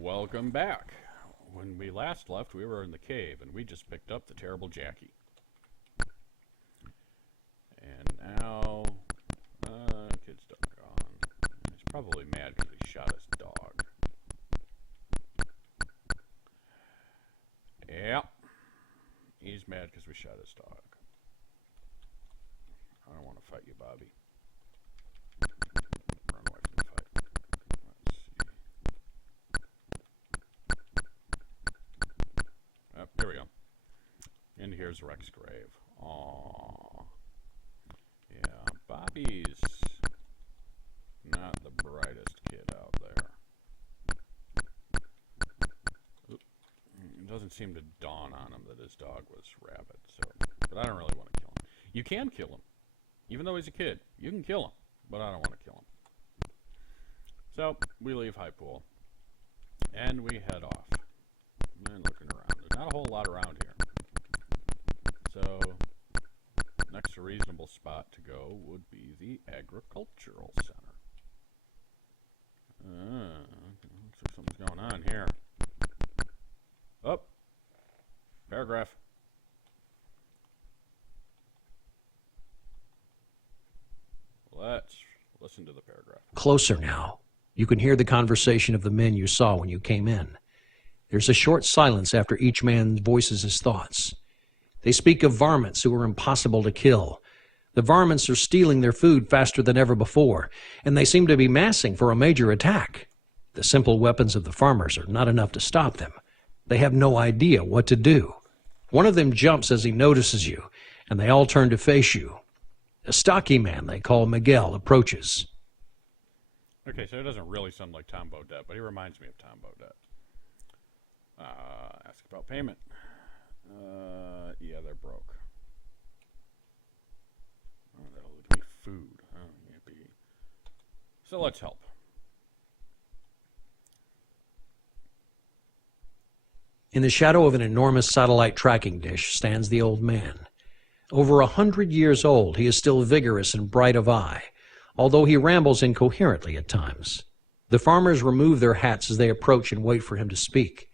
Welcome back. When we last left, we were in the cave, and we just picked up the terrible Jackie. And now, kid's gone. He's probably mad because we shot his dog. Yep. He's mad because we shot his dog. I don't want to fight you, Bobby. Run away from the fight. Let's see. Oh, here we go. And here's Rex's grave. Aww. Yeah, Bobby's not the brightest kid out there. Oop. It doesn't seem to dawn on him that his dog was rabid, but I don't really want to kill him. You can kill him. Even though he's a kid, you can kill him, but I don't want to kill him. So, we leave High Pool, and we head off. And looking around. There's not a whole lot around here. So, next reasonable spot to go would be the Agricultural Center. Looks like something's going on here. Oh, paragraph. Let's listen to the paragraph. Closer now. You can hear the conversation of the men you saw when you came in. There's a short silence after each man voices his thoughts. They speak of varmints who are impossible to kill. The varmints are stealing their food faster than ever before, and they seem to be massing for a major attack. The simple weapons of the farmers are not enough to stop them. They have no idea what to do. One of them jumps as he notices you, and they all turn to face you. A stocky man they call Miguel approaches. Okay, so it doesn't really sound like Tom Bodette, but he reminds me of Tom Bodette. Ask about payment. Yeah, they're broke. Oh, that'll give me food. Oh, yippee. So let's help. In the shadow of an enormous satellite tracking dish stands the old man. Over 100 years old, he is still vigorous and bright of eye, although he rambles incoherently at times. The farmers remove their hats as they approach and wait for him to speak.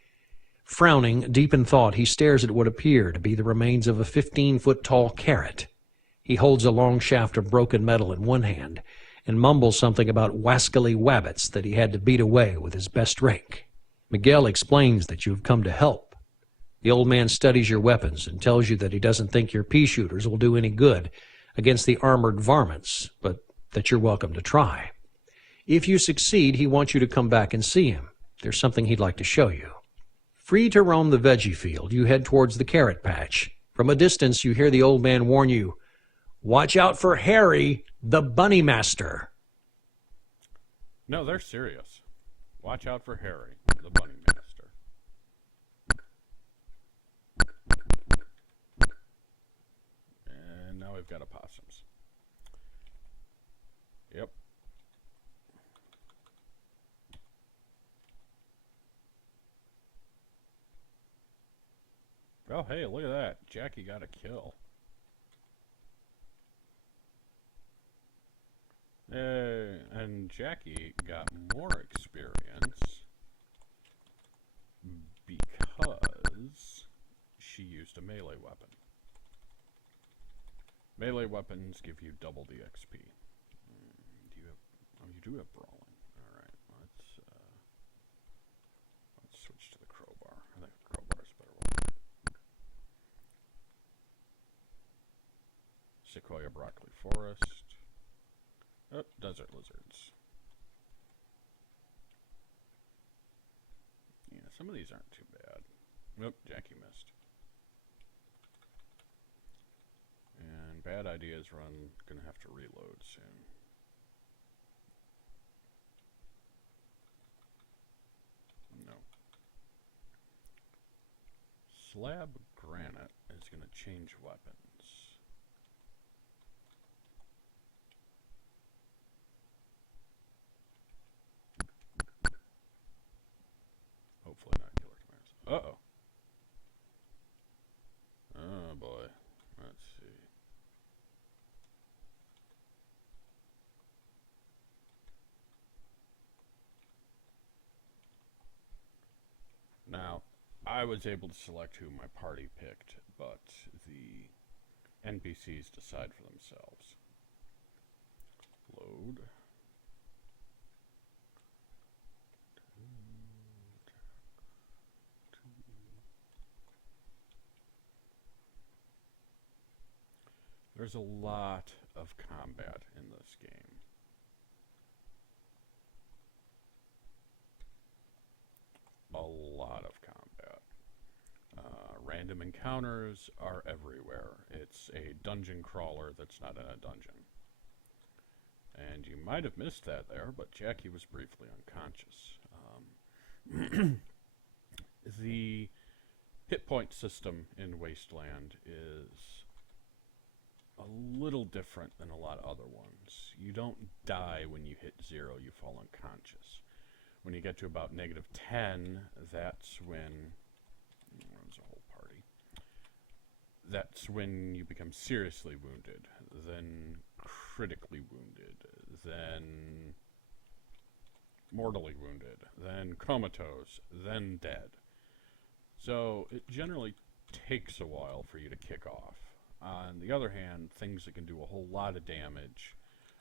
Frowning, deep in thought, he stares at what appear to be the remains of a 15-foot-tall carrot. He holds a long shaft of broken metal in one hand and mumbles something about wascally wabbits that he had to beat away with his best rake. Miguel explains that you have come to help. The old man studies your weapons and tells you that he doesn't think your pea shooters will do any good against the armored varmints, but that you're welcome to try. If you succeed, he wants you to come back and see him. There's something he'd like to show you. Free to roam the veggie field, you head towards the carrot patch. From a distance, you hear the old man warn you, "Watch out for Harry, the bunny master." No, they're serious. Watch out for Harry, the bunny master. And now we've got opossums. Yep. Oh, hey, look at that. Jackie got a kill. And Jackie got more experience because she used a melee weapon. Melee weapons give you double the XP. Do you have? Oh, you do have brawling. All right, let's switch to the crowbar. I think the crowbar is a better weapon. Sequoia broccoli forest. Oh, desert lizards. Yeah, some of these aren't too bad. Nope, Jackie missed. And bad ideas run. Gonna have to reload soon. No. Slab granite is gonna change weapons. Hopefully not killer tomatoes. Uh-oh. Oh, boy. Let's see. Now, I was able to select who my party picked, but the NPCs decide for themselves. Load. There's a lot of combat in this game. A lot of combat. Random encounters are everywhere. It's a dungeon crawler that's not in a dungeon. And you might have missed that there, but Jackie was briefly unconscious. The hit point system in Wasteland is a little different than a lot of other ones. You don't die when you hit 0, you fall unconscious. When you get to about -10, that's when... There's a whole party. That's when you become seriously wounded, then critically wounded, then mortally wounded, then comatose, then dead. So it generally takes a while for you to kick off. On the other hand, things that can do a whole lot of damage,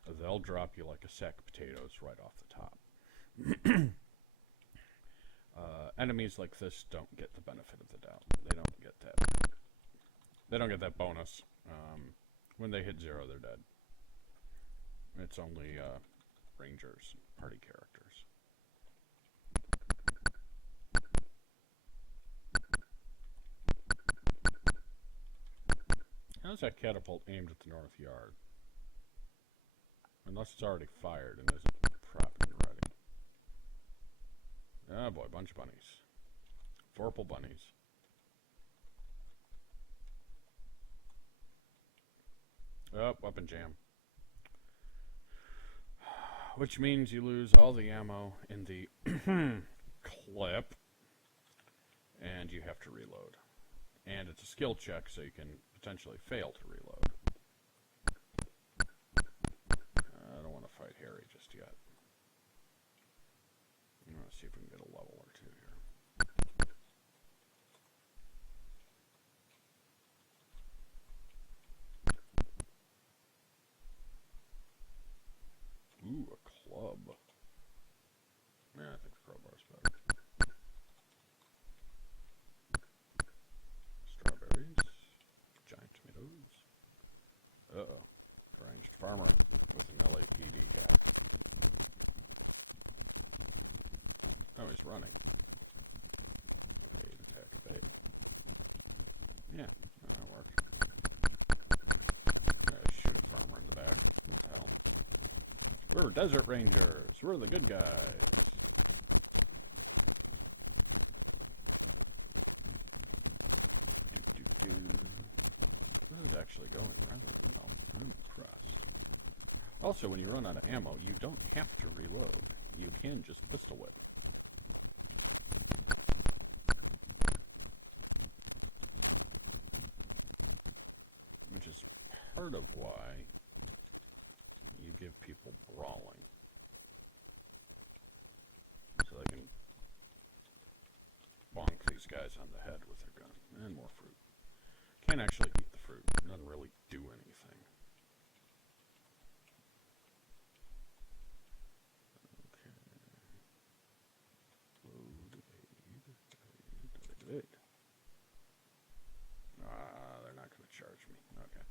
they'll drop you like a sack of potatoes right off the top. Enemies like this don't get the benefit of the doubt. They don't get that. They don't get that bonus. When they hit 0, they're dead. It's only rangers, party characters. How's that catapult aimed at the north yard? Unless it's already fired and isn't prepped and ready. Oh boy, bunch of bunnies. Vorpal bunnies. Oh, weapon jam. Which means you lose all the ammo in the clip. And you have to reload. And it's a skill check, so you can potentially fail to reload. I don't want to fight Harry just yet. I'm going to see if we can get a level or two here. Ooh, a club. Yeah, I think the crowbar's better. Strawberries. Giant tomatoes. Uh-oh. Deranged farmer with an LAPD hat. Oh, he's running. Evade, attack, evade. Yeah, that worked. Shoot a farmer in the back. What the hell? We're desert rangers. We're the good guys. This is actually going rather well. I'm impressed. Also, when you run out of ammo, you don't have to reload. You can just pistol whip. Which is part of why you give people brawling. So they can bonk these guys on the head with their gun. And more fruit. Can't actually eat the fruit. It doesn't really do anything. Okay. Load, aid. They're not going to charge me. Okay.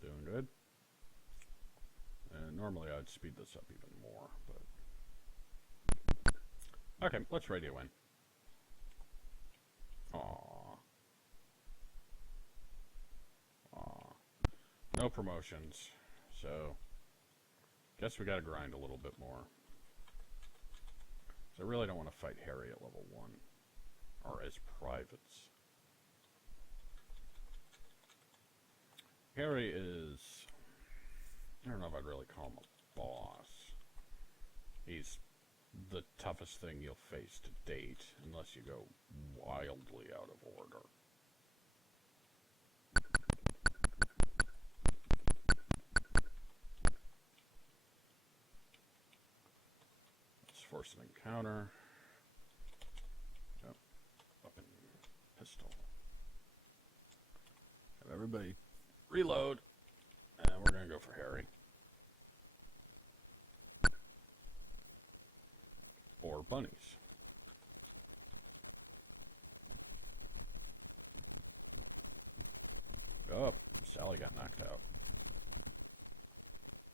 Doing good. And normally I'd speed this up even more, but... Okay, let's radio in. Aww. Aww. No promotions, so... Guess we gotta grind a little bit more. So I really don't want to fight Harry at level 1. Or as privates. Harry is... I don't know if I'd really call him a boss. He's the toughest thing you'll face to date, unless you go wildly out of order. force an encounter. Yep. Weapon, pistol. Have everybody reload. And we're going to go for Harry. Or bunnies. Oh, Sally got knocked out.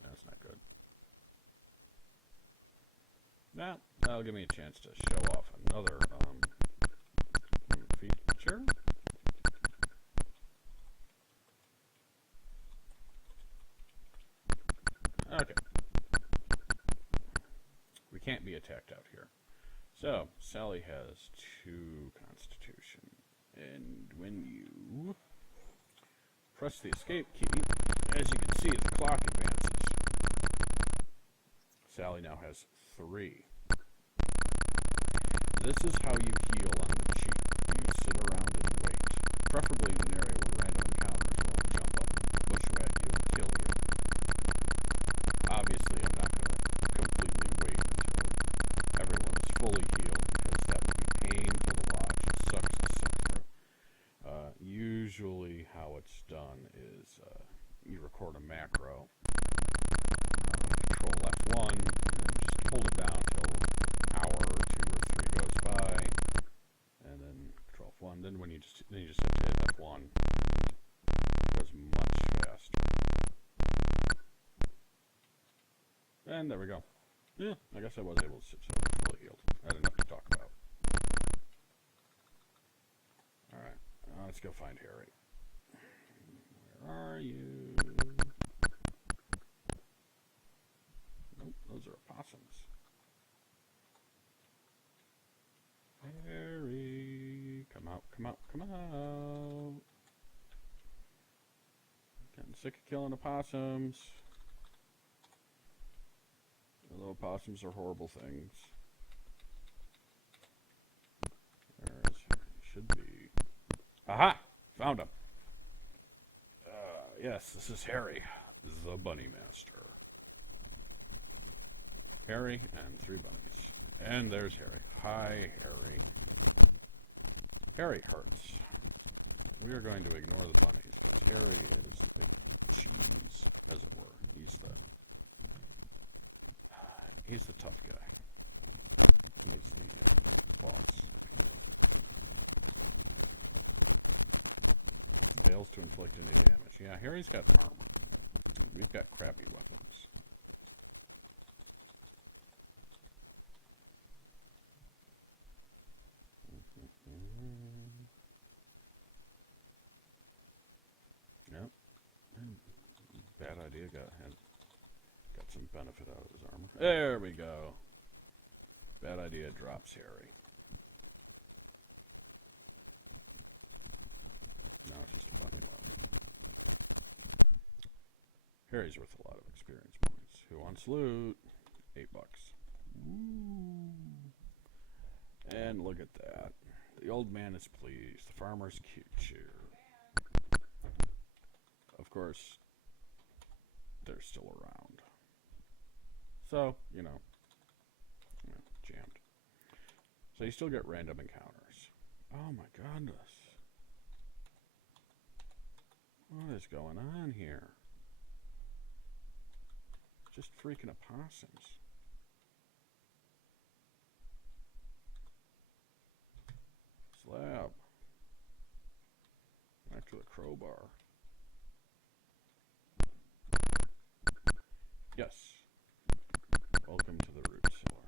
That's not good. Nah, that'll give me a chance to show off another feature. Okay. We can't be attacked out here. So, Sally has 2 constitution. And when you press the escape key, as you can see, the clock advances. Sally now has 3. This is how you heal on the cheap. You sit around and wait, preferably in an area where random encounters won't jump up, bushwhack you, and kill you. Obviously, I'm not going to completely wait until everyone is fully healed, because that would be painful to watch. It sucks to sit through. Usually how it's done is you record a macro, control F1, and just hold it down until an hour or 2 or 3 goes by, and then control F1. Then when you just have to hit F1, it goes much faster. And there we go. Yeah, I guess I was able to sit so fully healed. I had enough to talk about. Alright, let's go find Harry. Where are you? Nope, those are opossums. Harry, come out, come out, come out. Getting sick of killing opossums. Although opossums are horrible things. Where is he? He should be. Aha! Found him. Yes, this is Harry, the bunny master. Harry and 3 bunnies. And there's Harry. Hi, Harry. Harry hurts. We are going to ignore the bunnies, because Harry is the big cheese, as it were. He's the tough guy. He's the boss. Fails to inflict any damage. Yeah, Harry's got armor. We've got crappy weapons. Yep. Bad idea. Got some benefit out of his armor. There we go. Bad idea drops Harry. Now it's just a bunny left. Harry's worth a lot of experience points. Who wants loot? $8. Woo. And look at that. The old man is pleased. The farmer's cute cheer. Of course, they're still around. So, jammed. So you still get random encounters. Oh my goodness. What is going on here? Just freaking opossums. Slab. Back to the crowbar. Yes. Welcome to the root cellar.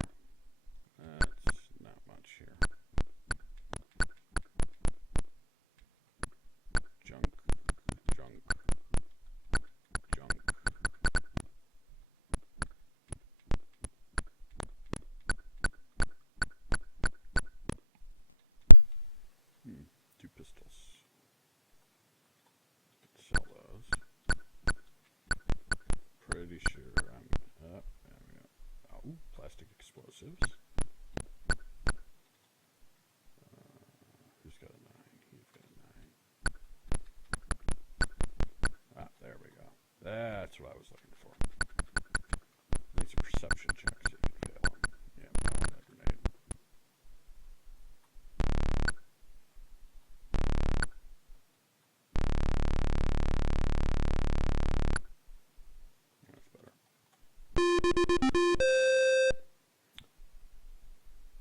That's not much here. Junk. Junk. Junk. Two pistols. Sell those. Pretty sure I'm up. There we go. Oh, plastic explosives. Who's got a 9? He's got a 9. Ah, there we go. That's what I was looking for. Need some perception checks if you fail them. Yeah, found it.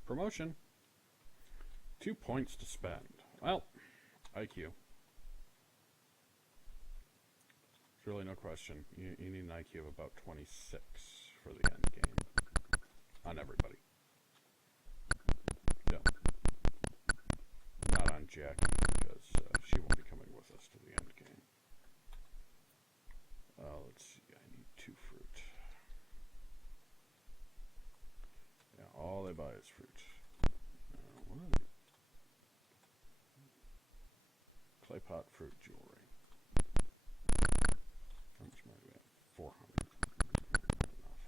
Promotion. 2 points to spend. Well, IQ. There's really no question. You need an IQ of about 26 for the end game. On everybody. Yeah. Not on Jackie, because she won't be coming with us to the end game. Let's see. I need 2 fruit. Yeah, all they buy is fruit. What are they? Clay pot, fruit, jewelry. How much money do we have? 400. Not enough.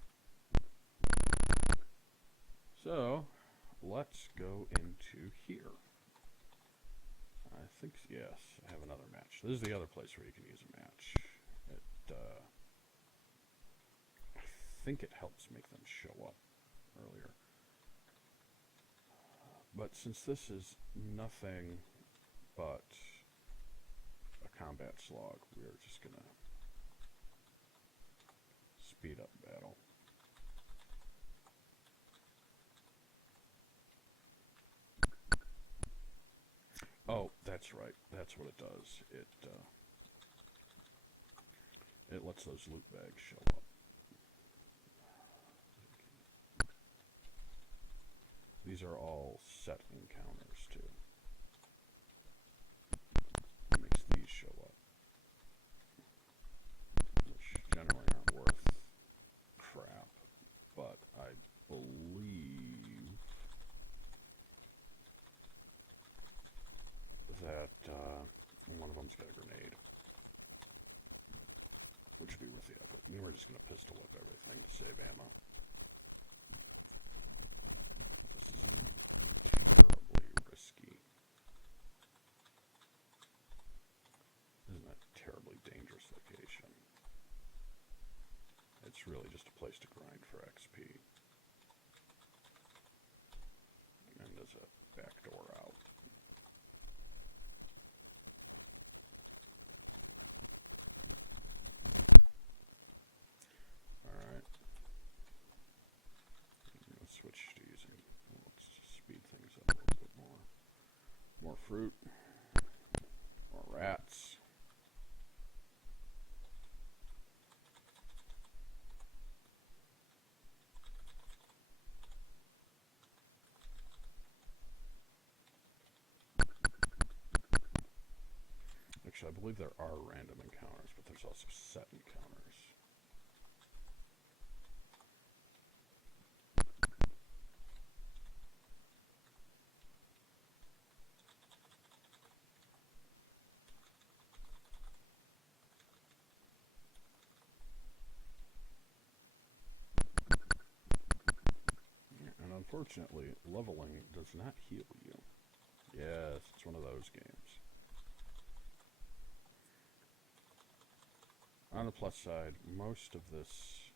So, let's go into here. I think, yes, I have another match. This is the other place where you can use a match. I think it helps make them show up earlier. But since this is nothing but a combat slog, we're just going to speed up battle. Oh, that's right. That's what it does. It lets those loot bags show up. These are all set encounters, too. It makes these show up. Which generally aren't worth crap. But I believe that one of them's got a grenade. Which would be worth the effort. And we're just going to pistol whip everything to save ammo. This is terribly risky. This isn't a terribly dangerous location. It's really just a place to grind for XP. And there's a back door out. Alright. Let's switch to using, let's speed things up a little bit more. More fruit. More rats. Actually, I believe there are random encounters, but there's also set encounters. And unfortunately, leveling does not heal you. Yes, it's one of those games. On the plus side, most of this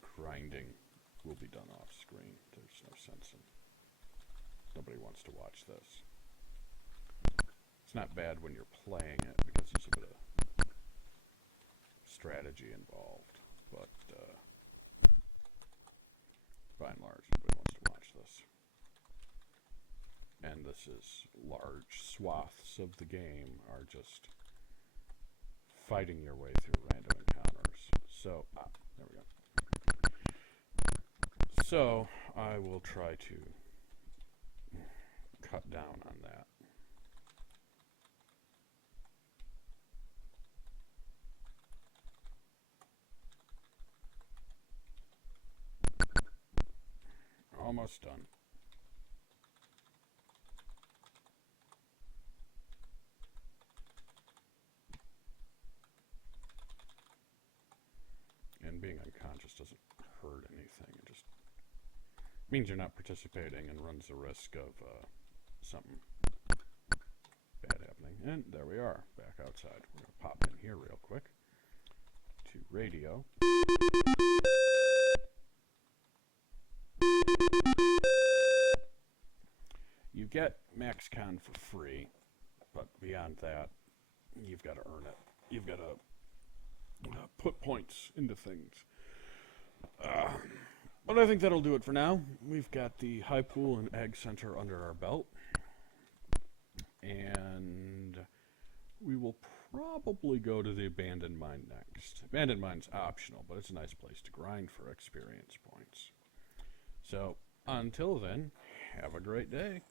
grinding will be done off screen. There's no sense in... Nobody wants to watch this. It's not bad when you're playing it because there's a bit of strategy involved, but by and large, nobody wants to watch this. And this is large swaths of the game are just fighting your way through random encounters. So, there we go. So, I will try to cut down on that. Almost done. And being unconscious doesn't hurt anything. It just means you're not participating and runs the risk of something bad happening. And there we are, back outside. We're going to pop in here real quick to radio. You get MaxCon for free, but beyond that, you've got to earn it. You've got to put points into things. But I think that'll do it for now. We've got the high pool and egg center under our belt. And we will probably go to the abandoned mine next. Abandoned mine's optional, but it's a nice place to grind for experience points. So, until then, have a great day.